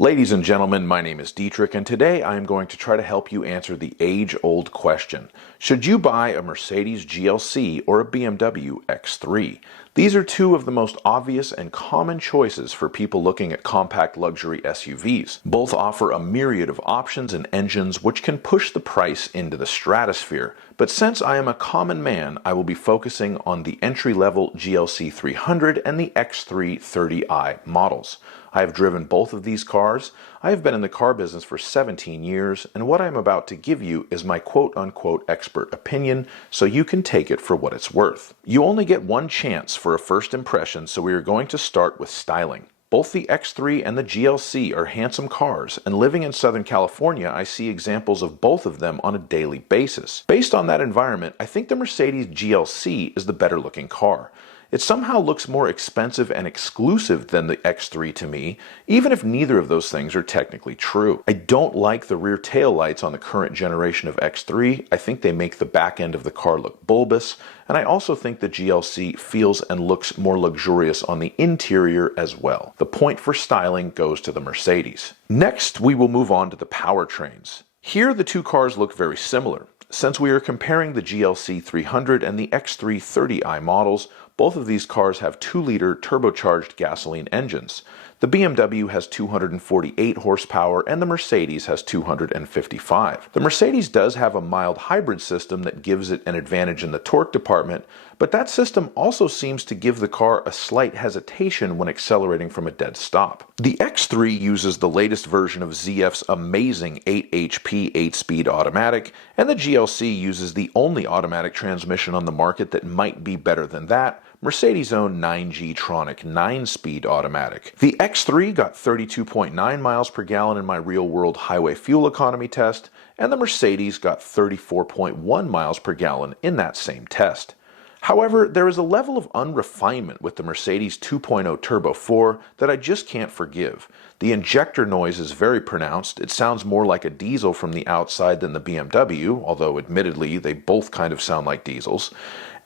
Ladies and gentlemen, my name is Dietrich, and today I am going to try to help you answer the age-old question: should you buy a Mercedes GLC or a BMW X3? These are two of the most obvious and common choices for people looking at compact luxury SUVs. Both offer a myriad of options and engines which can push the price into the stratosphere. But since I am a common man, I will be focusing on the entry-level GLC 300 and the X330i models. I have driven both of these cars. I have been in the car business for 17 years, and what I'm about to give you is my quote-unquote expert opinion, so you can take it for what it's worth. You only get one chance for a first impression, so we are going to start with styling. Both the X3 and the GLC are handsome cars, and living in Southern California, I see examples of both of them on a daily basis. Based on that environment, I think the Mercedes GLC is the better looking car. It somehow looks more expensive and exclusive than the X3 to me, even if neither of those things are technically true. I don't like the rear tail lights on the current generation of X3. I think they make the back end of the car look bulbous, and I also think the GLC feels and looks more luxurious on the interior as well. The point for styling goes to the Mercedes. Next, we will move on to the powertrains. Here, the two cars look very similar. Since we are comparing the GLC 300 and the X330i models, both of these cars have 2-liter turbocharged gasoline engines. The BMW has 248 horsepower and the Mercedes has 255. The Mercedes does have a mild hybrid system that gives it an advantage in the torque department, but that system also seems to give the car a slight hesitation when accelerating from a dead stop. The X3 uses the latest version of ZF's amazing 8 HP 8-speed automatic, and the GLC uses the only automatic transmission on the market that might be better than that, Mercedes' own 9G-tronic 9-speed automatic. The X3 got 32.9 miles per gallon in my real-world highway fuel economy test, and the Mercedes got 34.1 miles per gallon in that same test. However, there is a level of unrefinement with the Mercedes 2.0 Turbo 4 that I just can't forgive. The injector noise is very pronounced. It sounds more like a diesel from the outside than the BMW, although admittedly they both kind of sound like diesels.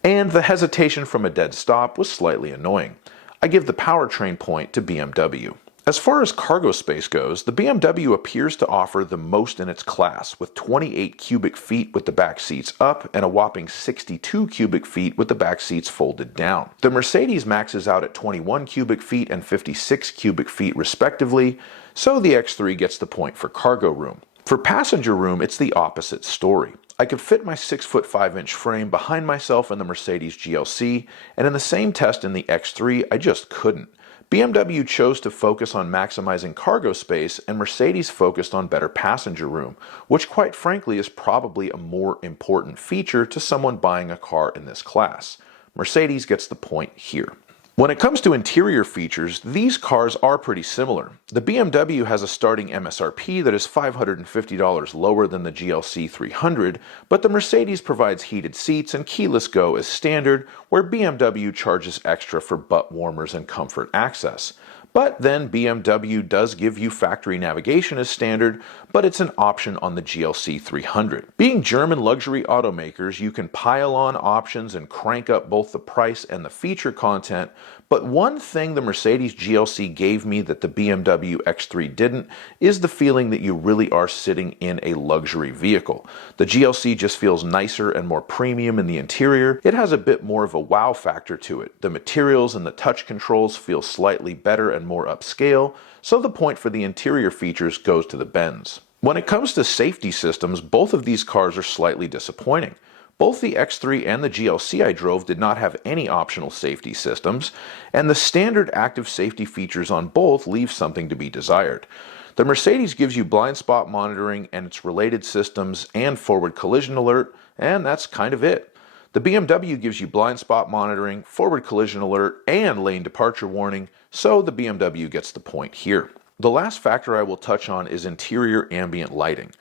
And the hesitation from a dead stop was slightly annoying. I give the powertrain point to BMW. As far as cargo space goes, the BMW appears to offer the most in its class, with 28 cubic feet with the back seats up and a whopping 62 cubic feet with the back seats folded down. The Mercedes maxes out at 21 cubic feet and 56 cubic feet respectively, so the X3 gets the point for cargo room. For passenger room, it's the opposite story. I could fit my 6'5" frame behind myself in the Mercedes GLC, and in the same test in the X3, I just couldn't. BMW chose to focus on maximizing cargo space, and Mercedes focused on better passenger room, which quite frankly is probably a more important feature to someone buying a car in this class. Mercedes gets the point here. When it comes to interior features, these cars are pretty similar. The BMW has a starting MSRP that is $550 lower than the GLC 300, but the Mercedes provides heated seats and keyless go as standard, where BMW charges extra for butt warmers and comfort access. But then BMW does give you factory navigation as standard, but it's an option on the GLC 300. Being German luxury automakers, you can pile on options and crank up both the price and the feature content, but one thing the Mercedes GLC gave me that the BMW X3 didn't is the feeling that you really are sitting in a luxury vehicle. The GLC just feels nicer and more premium in the interior. It has a bit more of a wow factor to it. The materials and the touch controls feel slightly better and more upscale, so the point for the interior features goes to the Benz. When it comes to safety systems, both of these cars are slightly disappointing. Both the X3 and the GLC I drove did not have any optional safety systems, and the standard active safety features on both leave something to be desired. The Mercedes gives you blind spot monitoring and its related systems and forward collision alert, and that's kind of it. The BMW gives you blind spot monitoring, forward collision alert, and lane departure warning, so the BMW gets the point here. The last factor I will touch on is interior ambient lighting.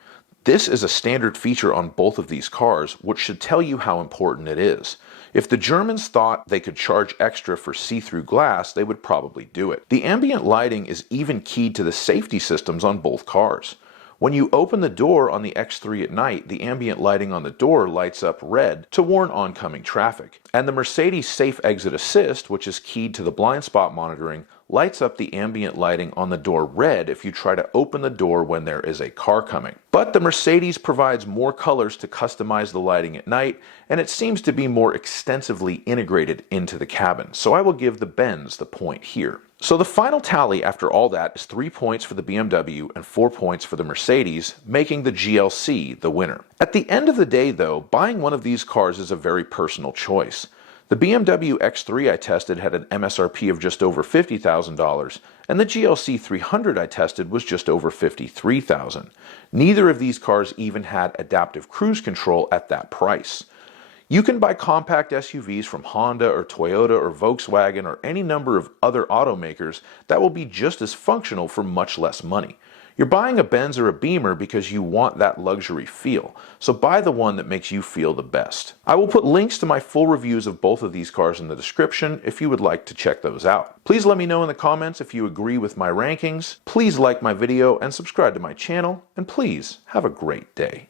This is a standard feature on both of these cars, which should tell you how important it is. If the Germans thought they could charge extra for see-through glass, they would probably do it. The ambient lighting is even keyed to the safety systems on both cars. When you open the door on the X3 at night, the ambient lighting on the door lights up red to warn oncoming traffic. And the Mercedes Safe Exit Assist, which is keyed to the blind spot monitoring, lights up the ambient lighting on the door red if you try to open the door when there is a car coming. But the Mercedes provides more colors to customize the lighting at night, and it seems to be more extensively integrated into the cabin, so I will give the Benz the point here. So the final tally after all that is 3 points for the BMW and 4 points for the Mercedes, making the GLC the winner. At the end of the day though, buying one of these cars is a very personal choice. The BMW X3 I tested had an MSRP of just over $50,000, and the GLC 300 I tested was just over $53,000. Neither of these cars even had adaptive cruise control at that price. You can buy compact SUVs from Honda or Toyota or Volkswagen or any number of other automakers that will be just as functional for much less money. You're buying a Benz or a Beamer because you want that luxury feel, so buy the one that makes you feel the best. I will put links to my full reviews of both of these cars in the description if you would like to check those out. Please let me know in the comments if you agree with my rankings, please like my video and subscribe to my channel, and please have a great day.